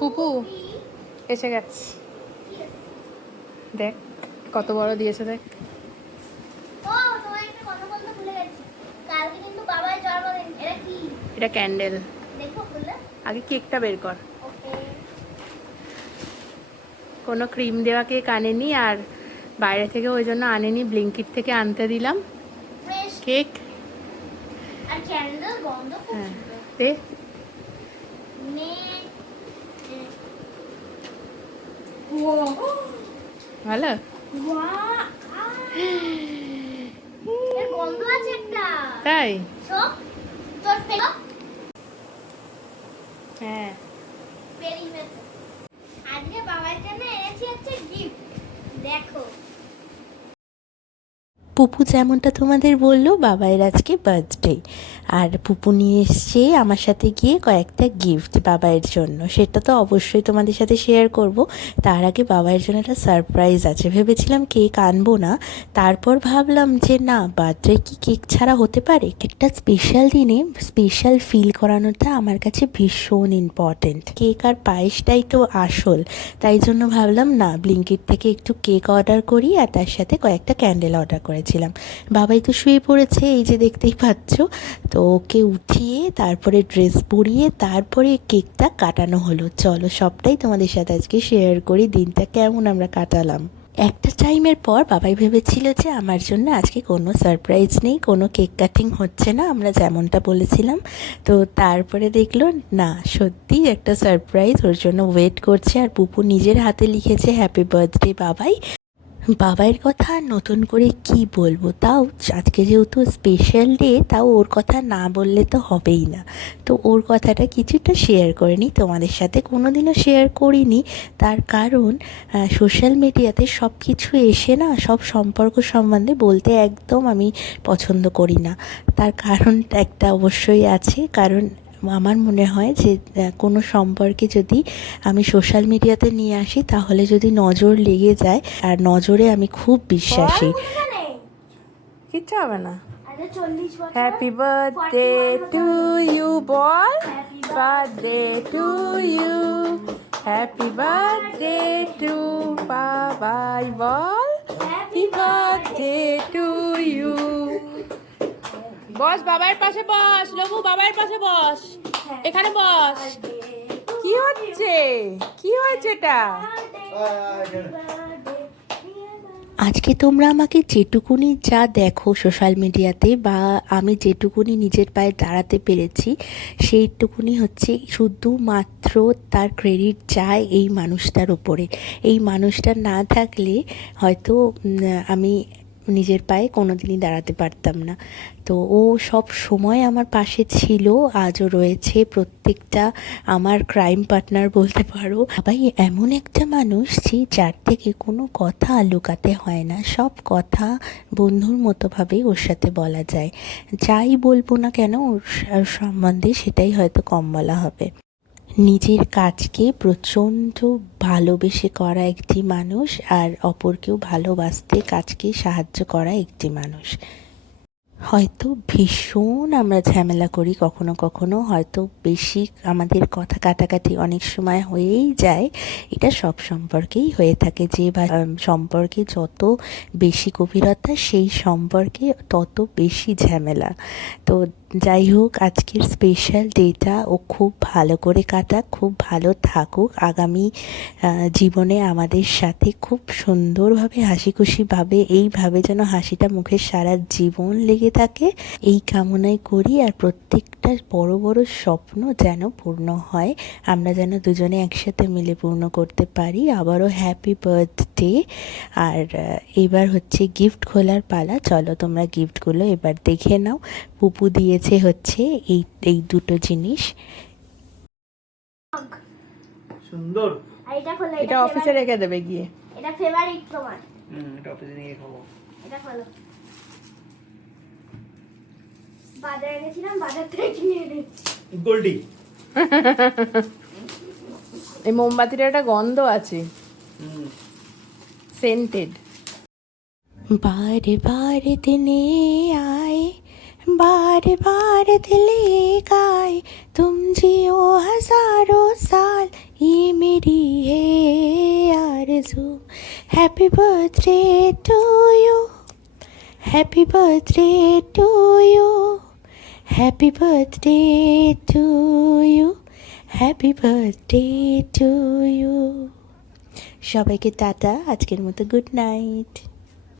পুপু এসে গেছে, দেখ কত বড় দিয়েছে, দেখ। এটা ক্যান্ডেল। আগে কেকটা বের কর। কোনো ক্রিম দেওয়া কেক আনেনি, আর বাইরে থেকে ওই জন্য আনেনি, ব্লিঙ্কিট থেকে আনতে দিলাম কেক। হ্যাঁ দে। ভালো তাই? হ্যাঁ আজকে বাবার জন্য এনেছি হচ্ছে গিফট, দেখো। পুপু যেমনটা তোমাদের বললো, বাবাইয়ের আজকে বার্থডে, আর পুপু নিয়ে এসছে আমার সাথে গিয়ে কয়েকটা গিফট বাবাইয়ের জন্য। সেটা তো অবশ্যই তোমাদের সাথে শেয়ার করব। তার আগে বাবাইয়ের জন্য একটা সারপ্রাইজ আছে। ভেবেছিলাম কেক আনবো না, তারপর ভাবলাম যে না, বার্থডে কি কেক ছাড়া হতে পারে? একটা স্পেশাল দিনে স্পেশাল ফিল করানোটা আমার কাছে ভীষণ ইম্পর্টেন্ট। কেক আর পায়েসটাই তো আসল, তাই জন্য ভাবলাম না, ব্লিঙ্কিট থেকে একটু কেক অর্ডার করি আর তার সাথে কয়েকটা ক্যান্ডেল অর্ডার করেছিলাম। বাবাই তো শুয়ে পড়েছে, এই যে দেখতেই পাচ্ছ। তো ওকে উঠিয়ে তারপরে ড্রেস পরিয়ে তারপরে কেকটা কাটানো হলো। চলো সবটাই তোমাদের সাথে আজকে শেয়ার করি, দিনটা কেমন আমরা কাটালাম। একটা টাইমের পর বাবাই ভেবেছিল যে আমার জন্য আজকে কোনো সারপ্রাইজ নেই, কোনো কেক কাটিং হচ্ছে না, আমরা যেমনটা বলেছিলাম। তো তারপরে দেখলো না, সত্যিই একটা সারপ্রাইজ ওর জন্য ওয়েট করছে। আর পুপু নিজের হাতে লিখেছে হ্যাপি বার্থডে বাবাই। বাবাইয়ের কথা আর নতুন করে কি বলবো, তাও আজকে যেহেতু স্পেশাল ডে, তাও ওর কথা না বললে তো হবেই না। তো ওর কথাটা কিছুটা শেয়ার করে নিই তোমাদের সাথে। কোনো দিনও শেয়ার করিনি, তার কারণ সোশ্যাল মিডিয়াতে সব কিছু এসে না, সব সম্পর্ক সম্বন্ধে বলতে একদম আমি পছন্দ করি না। তার কারণ একটা অবশ্যই আছে, কারণ আমার মনে হয় যে কোনো সম্পর্কে যদি আমি সোশ্যাল মিডিয়াতে নিয়ে আসি, তাহলে যদি নজর লেগে যায়, আর নজরে আমি খুব বিশ্বাসী। কিচ্ছু হবে না। হ্যাপি বার্থডে টু ইউ বল, birthday to you, happy birthday to Babai বল, হ্যাপি বার্থডে টু ইউ। বস, বাবার পাশে বস, লবু বাবার পাশে বস, এখানে বস। কি হচ্ছে, কি হয়েছে এটা? আজকে তোমরা আমাকে যেটুকুনি যা দেখো সোশ্যাল মিডিয়াতে, বা আমি যেটুকুনি নিজের পায়ে দাঁড়াতে পেরেছি, সেইটুকুনি হচ্ছে শুধুমাত্র তার ক্রেডিট যায় এই মানুষটার ওপরে। এই মানুষটা না থাকলে হয়তো আমি নিজের পায়ে কোনো দিনই দাঁড়াতে পারতাম না। তো ও সব সময় আমার পাশে ছিল, আজও রয়েছে। প্রত্যেকটা আমার ক্রাইম পার্টনার বলতে পারো। ভাই এমন একটা মানুষ যে যার থেকে কোনো কথা লুকাতে হয় না, সব কথা বন্ধুর মতোভাবেই ওর সাথে বলা যায়। যাই বলবো না কেন ওর সম্বন্ধে, সেটাই হয়তো কম বলা হবে। নিজের কাজকে প্রচণ্ড ভালোবেসে করা একটি মানুষ, আর অপরকেও ভালোবাসতে কাজকে সাহায্য করা একটি মানুষ। হয়তো ভীষণ আমরা ঝামেলা করি কখনো কখনো, হয়তো বেশি আমাদের কথা কাটাকাটি অনেক সময় হয়েই যায়। এটা সব সম্পর্কেই হয়ে থাকে, যে বা সম্পর্কে যত বেশি গভীরতা, সেই সম্পর্কে তত বেশি ঝামেলা। তো যাই হোক, আজকের স্পেশাল ডেটা ও খুব ভালো করে কাটাক, খুব ভালো থাকুক আগামী জীবনে আমাদের সাথে, খুব সুন্দরভাবে হাসি খুশিভাবে, এইভাবে যেন হাসিটা মুখে সারা জীবন লেগে থাকে, এই কামনাই করি। আর প্রত্যেকটা বড় বড় স্বপ্ন যেন পূর্ণ হয়, আমরা যেন দুজনে একসাথে মিলে পূর্ণ করতে পারি। আবারও হ্যাপি বার্থডে। আর এবার হচ্ছে গিফট খোলার পালা। চলো তোমরা গিফটগুলো এবার দেখে নাও। পুপু দিয়েছে হচ্ছে এই দুটো জিনিস। সুন্দর। এটা অফিসে রেখে দেবে গিয়ে। এটা ফেভারিট তোমার। এটা অফিসে নিয়ে খাবো। এটা খোলো। বাজারে গেছিলাম, বাজার থেকে কিনে এনেছি। গোল্ডি। এই মোমবাতির একটা গন্ধ আছে, সেন্টেড। बार बार दिने आए, बार बार दिल एक आए, तुम जियो हजारों साल। कमाल ये मेरी है आरज़ू happy birthday to you happy birthday to you happy birthday to you happy birthday to you সবাইকে টাটা আজকের মতো গুড নাইট